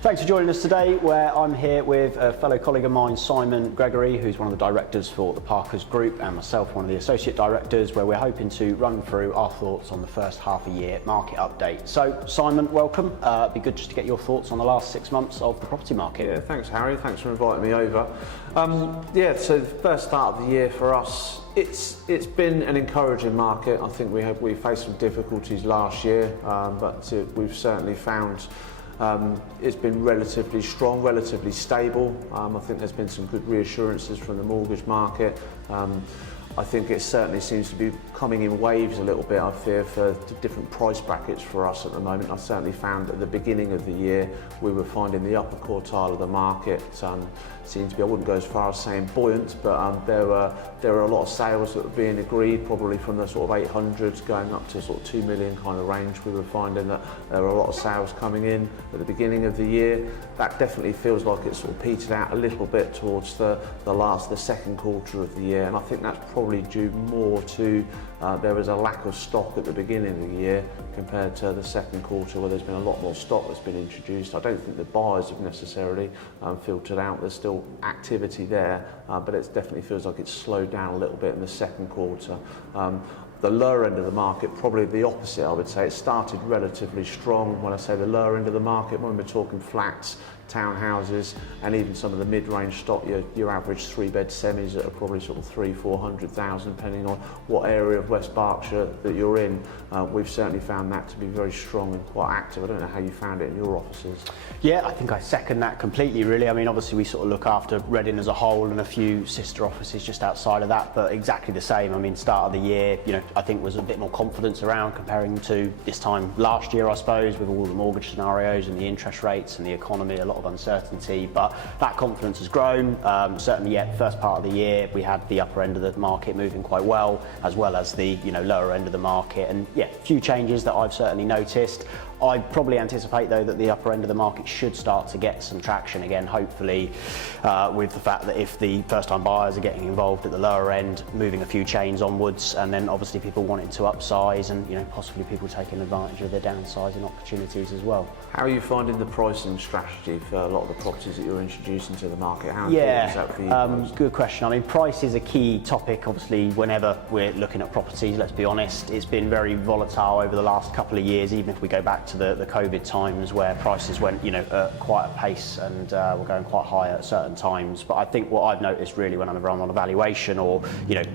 Thanks for joining us today, where I'm here with a fellow colleague of mine, Simon Gregory, who's one of the directors for the Parkers Group, and myself, one of the associate directors, where we're hoping to run through our thoughts on the first half a year market update. So, Simon, welcome. It'd be good just to get your thoughts on the last 6 months of the property market. Yeah, thanks, Harry. Thanks for inviting me over. So the first start of the year for us, it's been an encouraging market. I think we faced some difficulties last year, but we've certainly found it's been relatively strong, relatively stable. I think there's been some good reassurances from the mortgage market. I think it certainly seems to be coming in waves a little bit, I fear, for different price brackets for us at the moment. I certainly found at the beginning of the year we were finding the upper quartile of the market seemed to be, I wouldn't go as far as saying buoyant, but there were a lot of sales that were being agreed, probably from the sort of 800s going up to sort of 2 million kind of range. We were finding that there were a lot of sales coming in at the beginning of the year. That definitely feels like it's sort of petered out a little bit towards the second quarter of the year, and I think that's probably due more to there was a lack of stock at the beginning of the year compared to the second quarter, where there's been a lot more stock that's been introduced. I don't think the buyers have necessarily filtered out. There's still activity there, but it definitely feels like it's slowed down a little bit in the second quarter. The lower end of the market, probably the opposite, I would say. It started relatively strong. When I say the lower end of the market, when we're talking flats, townhouses, and even some of the mid-range stock, your average 3-bed semis that are probably sort of 300,000-400,000, depending on what area of West Berkshire that you're in. We've certainly found that to be very strong and quite active. I don't know how you found it in your offices. Yeah, I think I second that completely, really. I mean, obviously we sort of look after Reading as a whole and a few sister offices just outside of that, but exactly the same. I mean, start of the year, I think was a bit more confidence around comparing to this time last year, I suppose, with all the mortgage scenarios and the interest rates and the economy, a lot of uncertainty, but that confidence has grown. Certainly, first part of the year, we had the upper end of the market moving quite well, as well as the lower end of the market, and a few changes that I've certainly noticed. I probably anticipate, though, that the upper end of the market should start to get some traction again, hopefully, with the fact that if the first-time buyers are getting involved at the lower end, moving a few chains onwards, and then obviously people wanting to upsize, and possibly people taking advantage of their downsizing opportunities as well. How are you finding the pricing strategy for a lot of the properties that you're introducing to the market? How important is that for you? Good question. I mean, price is a key topic, obviously, whenever we're looking at properties, let's be honest. It's been very volatile over the last couple of years, even if we go back to the COVID times where prices went, at quite a pace and were going quite high at certain times. But I think what I've noticed really when I'm on a valuation or,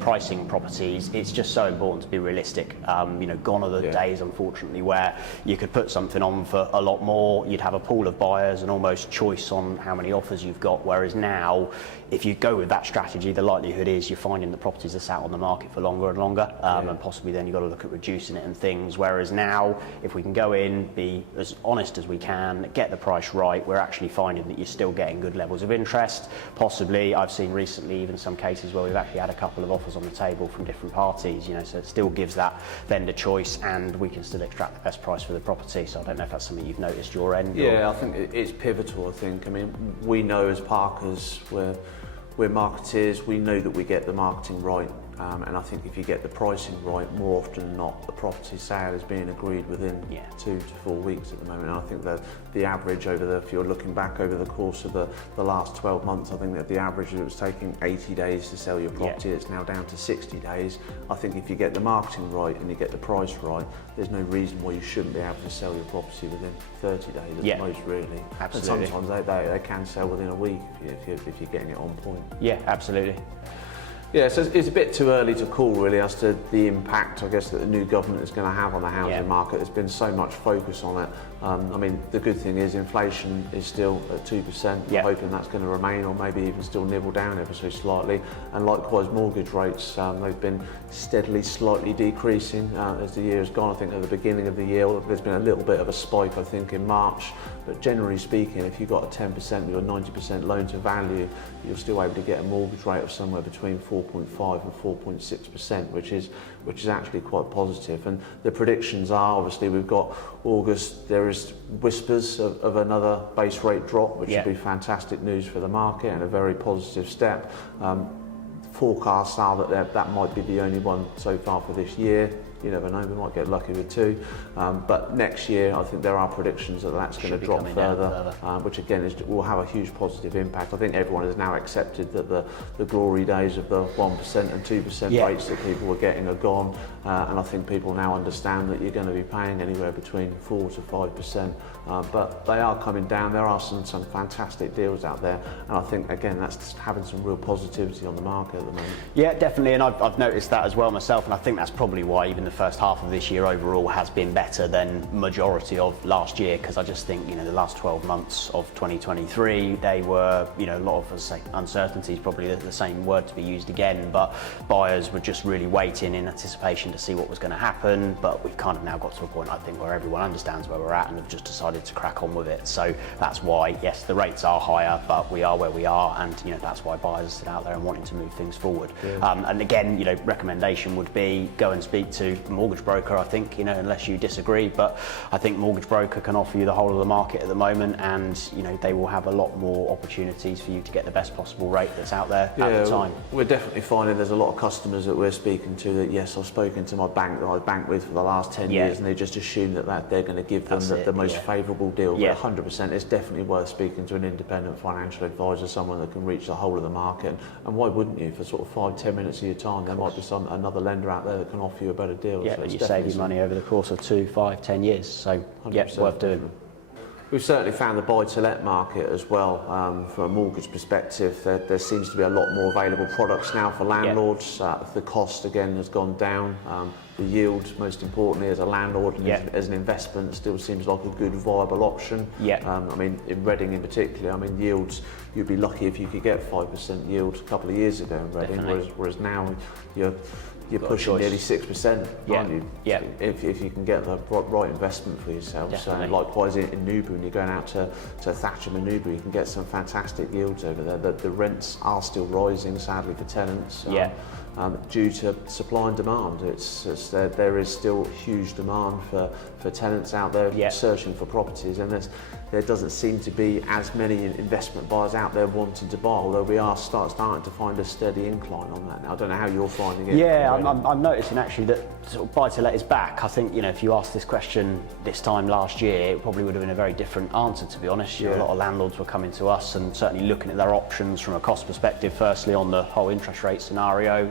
pricing properties, it's just so important to be realistic. Gone are the days, unfortunately, where you could put something on for a lot more, you'd have a pool of buyers and almost choice on how many offers you've got, whereas now, if you go with that strategy, the likelihood is you're finding the properties are sat on the market for longer and longer, and possibly then you've got to look at reducing it and things, whereas now, if we can go in, be as honest as we can, get the price right, we're actually finding that you're still getting good levels of interest. Possibly, I've seen recently even some cases where we've actually had a couple of offers on the table from different parties, so it still gives that vendor choice and we can still extract the best price for the property. So I don't know if that's something you've noticed your end. Yeah, I think it's pivotal, I think. I mean, we know as Parkers, we're marketeers, we know that we get the marketing right. And I think if you get the pricing right, more often than not, the property sale is being agreed within 2 to 4 weeks at the moment. And I think that the average if you're looking back over the course of the last 12 months, I think that the average, it was taking 80 days to sell your property, it's now down to 60 days. I think if you get the marketing right and you get the price right, there's no reason why you shouldn't be able to sell your property within 30 days at the most, really. Absolutely. And sometimes they can sell within a week if you're getting it on point. Yeah, absolutely. Yeah, so it's a bit too early to call really as to the impact, I guess, that the new government is going to have on the housing market. There's been so much focus on it. I mean, the good thing is inflation is still at 2%. We're hoping that's going to remain or maybe even still nibble down ever so slightly. And likewise, mortgage rates, they've been steadily, slightly decreasing as the year has gone. I think at the beginning of the year, there's been a little bit of a spike, I think, in March. But generally speaking, if you've got a 10% or 90% loan to value, you're still able to get a mortgage rate of somewhere between 4.5 and 4.6%, which is actually quite positive. And the predictions are, obviously, we've got August, there is whispers of another base rate drop, which would be fantastic news for the market and a very positive step. Forecasts are that might be the only one so far for this year. You never know, we might get lucky with 2. But next year, I think there are predictions that that's going to drop further, which again will have a huge positive impact. I think everyone has now accepted that the glory days of the 1% and 2% rates that people were getting are gone, and I think people now understand that you're going to be paying anywhere between 4 to 5%. But they are coming down. There are some fantastic deals out there, and I think again that's having some real positivity on the market at the moment. Yeah, definitely, and I've noticed that as well myself, and I think that's probably why even the first half of this year overall has been better than majority of last year, because I just think the last 12 months of 2023 they were a lot of, as I say, uncertainty is probably the same word to be used again, but buyers were just really waiting in anticipation to see what was going to happen. But we've kind of now got to a point, I think, where everyone understands where we're at and have just decided to crack on with it. So that's why, yes, the rates are higher, but we are where we are, and that's why buyers are still out there and wanting to move things forward. And again, recommendation would be go and speak to a mortgage broker, I think, unless you disagree, but I think mortgage broker can offer you the whole of the market at the moment, and they will have a lot more opportunities for you to get the best possible rate that's out there at the time. We're definitely finding there's a lot of customers that we're speaking to that, yes, I've spoken to my bank that I've banked with for the last 10 years, and they just assume that they're going to give them the most favourable deal. But 100%, it's definitely worth speaking to an independent financial advisor, someone that can reach the whole of the market. And why wouldn't you? For sort of 5-10 minutes of your time, there might be another lender out there that can offer you a better deal. Yeah, so but you save your money over the course of 2, 5, 10 years. So, worth doing. We've certainly found the buy-to-let market as well. From a mortgage perspective, there seems to be a lot more available products now for landlords. The cost, again, has gone down. The yield, most importantly, as a landlord and as an investment, still seems like a good, viable option. I mean, in Reading in particular, yields, you'd be lucky if you could get 5% yield a couple of years ago in Reading, whereas now you're pushing nearly 6%, aren't you? If you can get the right investment for yourself. So likewise in Newbury, when you're going out to Thatcham and Newbury, you can get some fantastic yields over there. The rents are still rising, sadly, for tenants. Due to supply and demand. There is still huge demand for tenants out there searching for properties, and there doesn't seem to be as many investment buyers out there wanting to buy, although we are starting to find a steady incline on that now. I don't know how you're finding it. Yeah, I'm noticing actually that sort of buy-to-let is back. I think, if you asked this question this time last year, it probably would have been a very different answer, to be honest. A lot of landlords were coming to us and certainly looking at their options from a cost perspective, firstly on the whole interest rate scenario,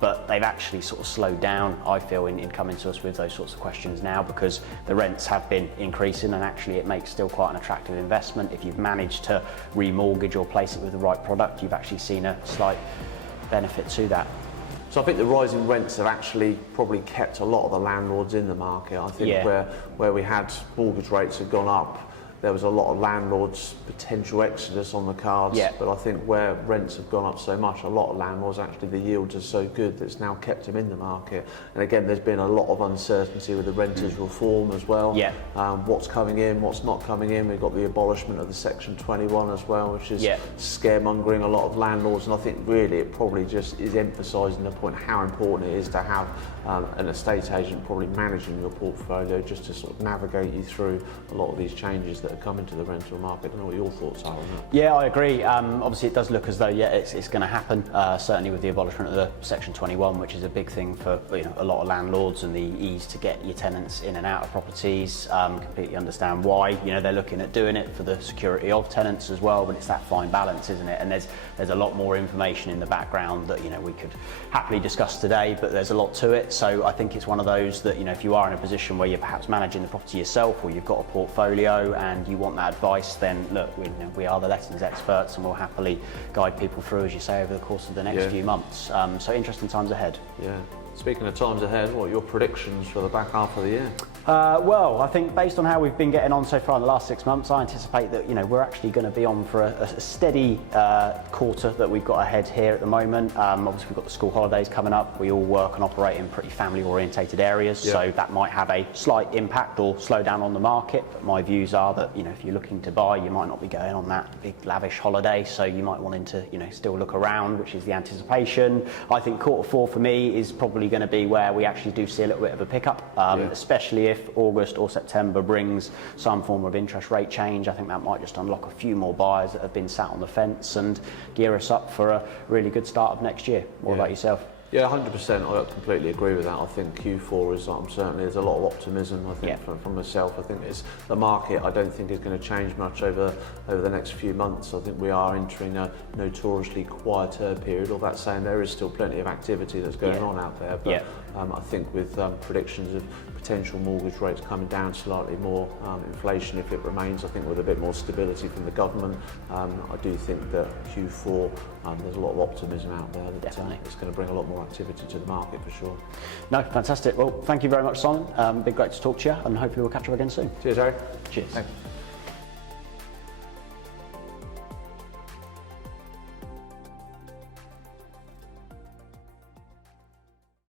but they've actually sort of slowed down, I feel, in coming to us with those sorts of questions now, because the rents have been increasing, and actually it makes still quite an attractive investment. If you've managed to remortgage or place it with the right product, you've actually seen a slight benefit to that. So I think the rising rents have actually probably kept a lot of the landlords in the market. I think where we had mortgage rates have gone up, there was a lot of landlords' potential exodus on the cards, but I think where rents have gone up so much, a lot of landlords, actually the yields are so good that it's now kept them in the market. And again, there's been a lot of uncertainty with the renters reform as well. What's coming in, what's not coming in. We've got the abolishment of the Section 21 as well, which is scaremongering a lot of landlords, and I think really it probably just is emphasising the point how important it is to have an estate agent probably managing your portfolio, just to sort of navigate you through a lot of these changes that are coming to the rental market. I don't know what your thoughts are on that. Yeah, I agree. Obviously, it does look as though it's going to happen. Certainly with the abolishment of the Section 21, which is a big thing for a lot of landlords, and the ease to get your tenants in and out of properties. Completely understand why. They're looking at doing it for the security of tenants as well, but it's that fine balance, isn't it? And there's a lot more information in the background that we could happily discuss today, but there's a lot to it. So I think it's one of those that if you are in a position where you're perhaps managing the property yourself, or you've got a portfolio and you want that advice, then look, we are the lettings experts, and we'll happily guide people through, as you say, over the course of the next few months. So interesting times ahead. Speaking of times ahead, what are your predictions for the back half of the year? Well, I think based on how we've been getting on so far in the last 6 months, I anticipate that we're actually going to be on for a steady quarter that we've got ahead here at the moment. Obviously, we've got the school holidays coming up. We all work and operate in pretty family-orientated areas, so that might have a slight impact or slow down on the market. But my views are that if you're looking to buy, you might not be going on that big lavish holiday, so you might want to still look around, which is the anticipation. I think quarter four for me is probably going to be where we actually do see a little bit of a pickup, especially if August or September brings some form of interest rate change. I think that might just unlock a few more buyers that have been sat on the fence and gear us up for a really good start of next year. What about yourself? Yeah, 100%. I completely agree with that. I think Q4 is certainly there's a lot of optimism. I think from myself. I think it's the market. I don't think is going to change much over the next few months. I think we are entering a notoriously quieter period. All that saying, there is still plenty of activity that's going on out there. But I think with predictions of potential mortgage rates coming down slightly more, inflation if it remains, I think with a bit more stability from the government, I do think that Q4 there's a lot of optimism out there that it's going to bring a lot more activity to the market for sure. No, fantastic. Well, thank you very much, Simon. Been great to talk to you, and hopefully we'll catch up again soon. Cheers, Harry. Cheers. Thanks.